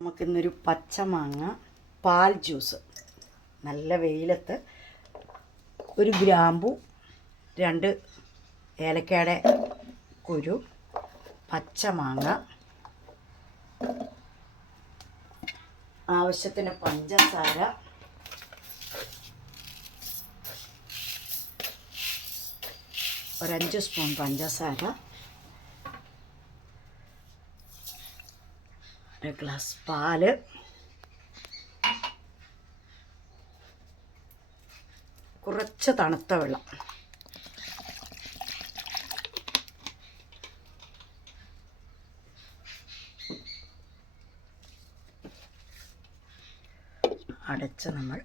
നമുക്കിന്നൊരു പച്ചമാങ്ങ പാൽ ജ്യൂസ്, നല്ല വെയിലത്ത് ഒരു ഗ്രാമ്പു, 2 ഏലക്കയുടെ കുരു, പച്ചമാങ്ങ, ആവശ്യത്തിന് പഞ്ചസാര, ഒരു 5 സ്പൂൺ പഞ്ചസാര, 1 ഗ്ലാസ് പാല്, കുറച്ച് തണുത്ത വെള്ളം. അടച്ച് നമ്മൾ